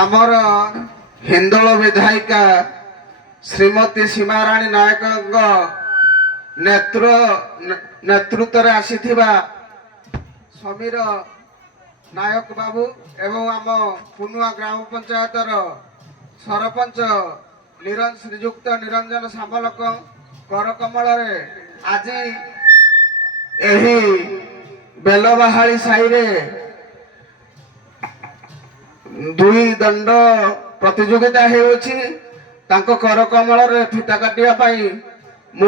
आमर हिंदोल विधायिका श्रीमती सीमाराणी नायक नेतृत्व आसीथिबा समीर नायक बाबू एवं आम पुनुआ ग्राम पंचायत सरपंच श्रीजुक्त निरंजन सामलक करकमल आज एही बेलबाहाली साई रे दुई दंड प्रतियोगिता होउछि तांको करकमल रे फिता काटिया पाई मु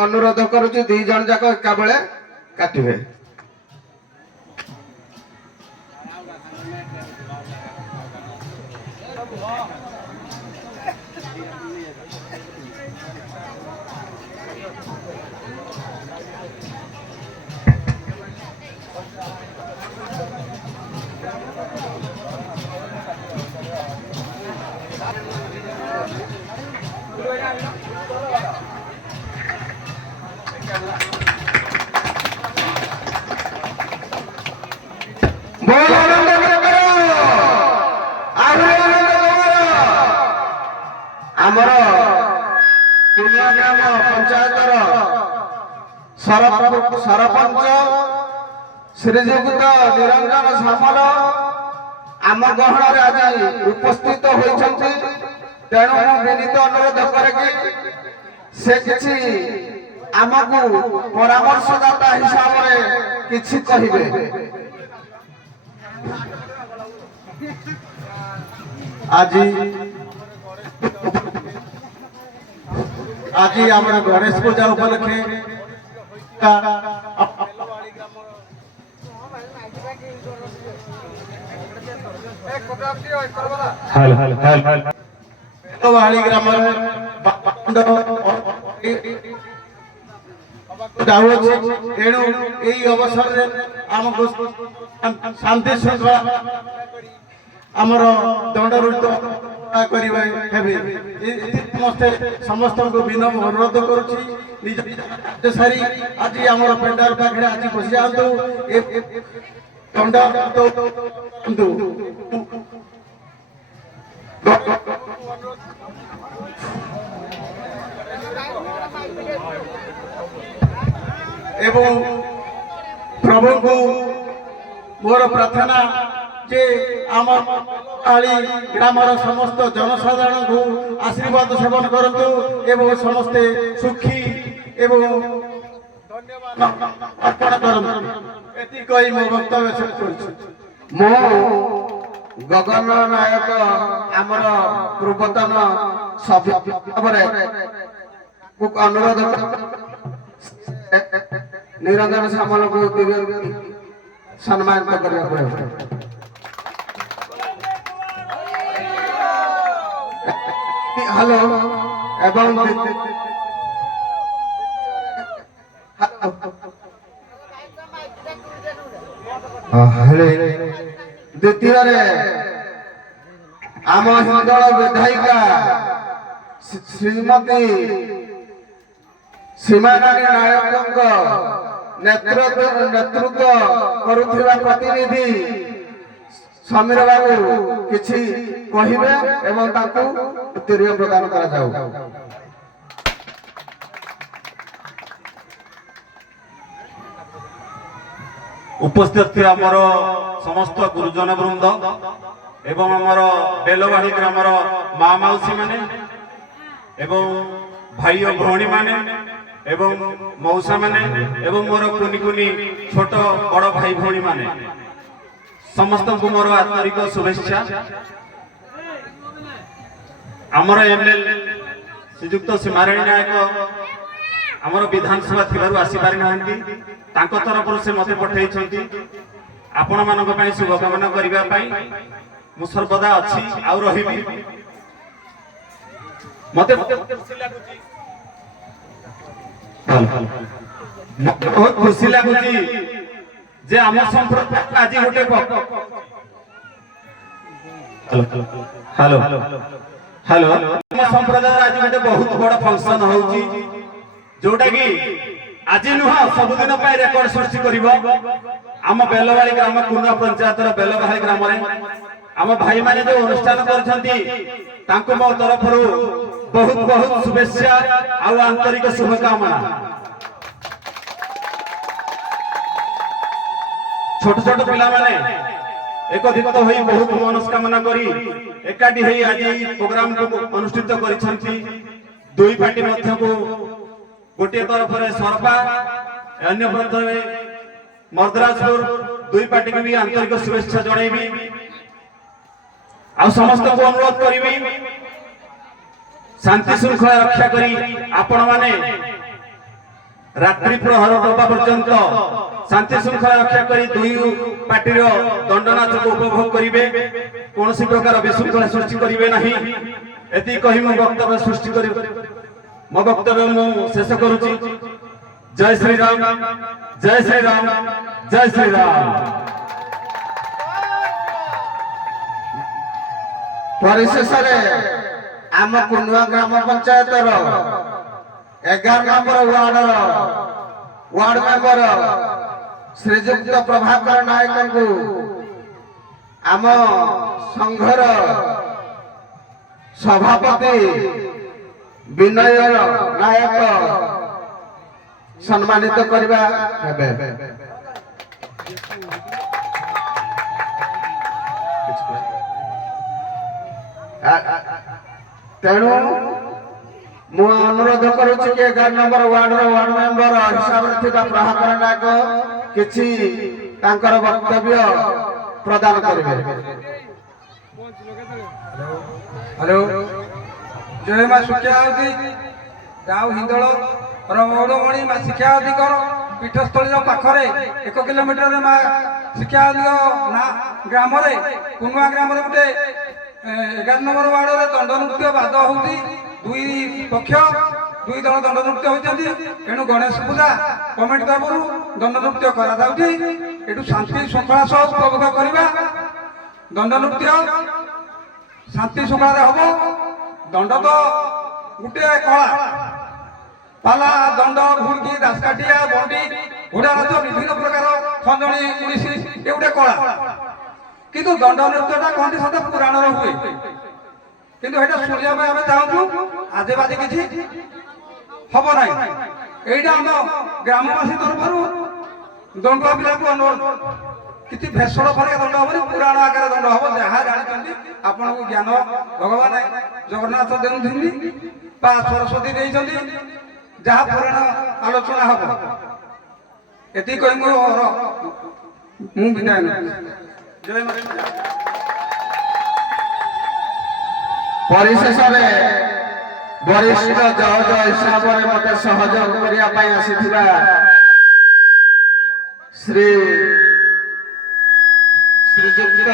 अनुरोध करूछि दी जन जाक एका बेले काटिबे। आमर ग्राम पंचायत सरपंच श्रीजुक्त निरंजन सामल आम गहन आज उपस्थित होती तेणु विनीत अनुरोध करे से किछि आमको परामर्शदाता हिसाब से किछि कहिबे। आज आमर गणेश पूजा उपलक्षे ग्राम एणु यही अवसर आमको शांति श्रृंखला आमर दंडरुद्ध समस्त को विनम्र अनुरोध करुच्ची सारी आज आम पेंडाल पाखे आज बसी जातु एवं प्रभु को मोर प्रार्थना जे आम ग्रामर समस्त जनसाधारण को आशीर्वाद सेवन करतु एवं समस्ते सुखी एवं अर्पण कर मो वक्तव्य मो गगन नायक आमर पूर्वतन सभ्य अनुरोध निरंजन सामल को सम्मानित करने हेलो एवं द्वितीय आम हिंदोल विधायिका श्रीमती सीमाराणी नायक नेतृत्व करुथिबा प्रतिनिधि समीर बाबू किछि कहिबे एवं ताकू उत्तरीय प्रदान करा जाऊ। उपस्थित थे आमर समस्त गुरुजन वृंद एवं आमर बेलवाड़ी ग्रामर माँ मौसी माने एवं भाई और भौणी माने एवं मौसा माने एवं मोर कुनी कुनी छोट बड़ भाई भौणी माने समस्त को मोर आंतरिक शुभेच्छा। आमर एमएलए श्रीजुक्त सीमाराणी नायक आमर विधानसभा थिबारु आसी पारि नाहंती तांको तरफ से मते पठेइछंती आपण मानक पई शुभकामना करिबा पई मु सर्वदा अछि आ रहिबी। मते खुशी लागुची बहुत खुशी लागुची जे आम संप्रदाय आज गोटे हेलो हेलो आम संप्रदाय आज गोटे बहुत बड़ फंक्शन होउची जोटा कि আজি নুহ ସବୁଦିନ ପାଇଁ ରେକର୍ଡ ସୃଷ୍ଟି କରିବ। ଆମ ବେଲବାଳି ଗ୍ରାମ କୁଣ୍ଡା ପଞ୍ଚାୟତର ବେଲବାଳି ଗ୍ରାମରେ ଆମ ଭାଇମାନେ ଯୋଉ ଅନୁଷ୍ଠାନ କରିଛନ୍ତି ତାଙ୍କୁ ମୋ ତରଫରୁ ବହୁତ ବହୁତ ଶୁଭେଚ୍ଛା ଆଉ ଆନ୍ତରିକ ଶୁଭକାମନା। ଛୋଟ ଛୋଟ ପିଲାମାନେ একত্রিত হয়ে বহুত মনস্কামনা করি একাঠি হয়ে আজ এই প্রোগ্রামକୁ অনুষ্ঠিত କରିଛନ୍ତି। দুই পার্টি ମଧ୍ୟକୁ ଗୋଟିଏ ତରଫରେ ସରପା ଅନ୍ୟ ପ୍ରଥମେ ମର୍ଦ୍ଦରାଜପୁର ଦୁଇ ପାର୍ଟିକୁ ବି ଆନ୍ତରିକ ଶୁଭେଚ୍ଛା ଜଣାଇବି। ଆଉ ସମସ୍ତଙ୍କୁ ଅନୁରୋଧ କରିବି ଶାନ୍ତି ଶୃଙ୍ଖଳା ରକ୍ଷା କରି ଆପଣମାନେ ରାତ୍ରି ପ୍ରହର ହେବା ପର୍ଯ୍ୟନ୍ତ ଶାନ୍ତି ଶୃଙ୍ଖଳା ରକ୍ଷା କରି ଦୁଇ ପାର୍ଟିର ଦଣ୍ଡନାଚକୁ ଉପଭୋଗ କରିବେ। କୌଣସି ପ୍ରକାର ବିଶୃଙ୍ଖଳା ସୃଷ୍ଟି କରିବେ ନାହିଁ। ଏତିକି କହି ମୁଁ ବକ୍ତବ୍ୟ ସୃଷ୍ଟି କରି ମୋ ବକ୍ତବ୍ୟ ମୁଁ ଶେଷ କରୁଛି। ଜୟ ଶ୍ରୀରାମ, ଜୟ ଶ୍ରୀରାମ, ଜୟ ଶ୍ରୀରାମ। ପରିଶେଷରେ ଆମ କୁଣ୍ଡୁଆ ଗ୍ରାମ ପଞ୍ଚାୟତର 11 ନମ୍ବର ୱାର୍ଡ ମେମ୍ବର ଶ୍ରୀଯୁକ୍ତ ପ୍ରଭାକର ନାୟକଙ୍କୁ ଆମ ସଂଘର ସଭାପତି ବିନୟ ନାୟକ ସମ୍ମାନିତ କରିବା ହେବେ। ତେଣୁ ମୁଁ ଅନୁରୋଧ କରୁଛି କି 11 ନମ୍ବର ୱାର୍ଡର ୱାର୍ଡ ମେମ୍ବର ହିସାବରେ ଥିବା ପ୍ରଭାକର ନାୟକ କିଛି ତାଙ୍କର ବକ୍ତବ୍ୟ ପ୍ରଦାନ କରିବେ। हेलो जय माँ शिक्षावती गाँव हिंदोल मौड़मणि माँ शिक्षावती पीठस्थली पाखरे 1 किलोमीटर माँ शिक्षावती ना ग्राम कुनुआ ग्राम गोटे 11 नंबर वार्ड दंड नृत्य बाद होती दुई पक्ष दुई दल दंड नृत्य होती। तेणु गणेश पूजा कमिटी तरफ दंड नृत्य करा शांति श्रृंखला सह उपभोग करवा। दंड नृत्य शांति श्रृंखला हम दंड तो गोटे कला पाला दंड भुड़की दासकाठिया बंडी घोड़ा नाच विभिन्न प्रकार खंजणी ओडिसी ये गोटे कला किंतु दंड नृत्यटा कहते सत पुराण हुए किंतु एटा सुनिया आम चाहूँ आजे बाजे किसी हम ना यहीटा आम ग्रामवासी तरफ दंडुआ पिला को अनुरोध किसी भेषण फरक दंड हम पुराण आकार दंड हम जहाँ जानते आपन को ज्ञान भगवान जगन्नाथ देउथि बा सरस्वती देइछन्ति जहाँ पुराण आलोचना हम एति कहि मु विदाय जय माता। परिशेषरे वरिष्ठ जज हिसाब से मते सहयोग करिया पई आसीथिबा श्रीयुक्त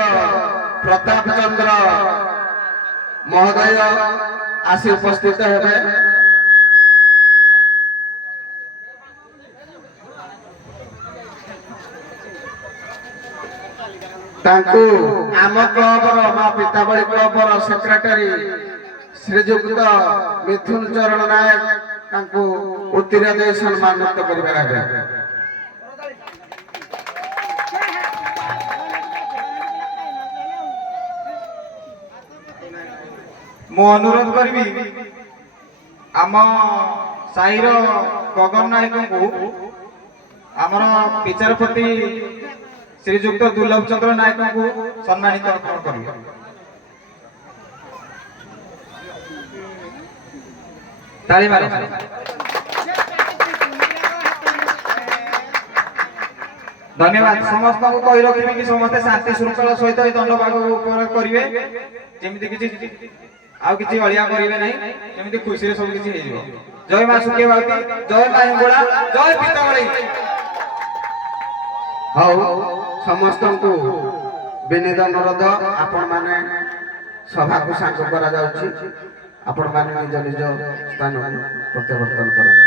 प्रताप चंद्र महोदय आसी उपस्थित हेबे। तांकु आम क्लबर माँ पिताबड़ी क्लबर सेक्रेटरी श्रीयुक्त मिथुन चरण नायक तांकु उत्तीर्ण दे सम्मानित करिबा हेबे। मु अनुरोध करी आम साईर गगन नायक को आमर विचारपति श्रीयुक्त दुर्लभ चंद्र नायक को सम्मानित अर्पण कर धन्यवाद। समस्त को कही रखी कि समस्ते शांति श्रृंखला सहित दंड भाग करेंगे जमी किसी आउ किसी अलिया करेंगे नहीं जमी खुशी सब किसी जय माँ सुखियावती जय माँ हिंगोला जय पिताबड़ी। हौ समस्त को विनीत अनुरोध आपण माने सभा को शांत करा जाउछि। आपण माने निज निज स्थान प्रत्यावर्तन करें।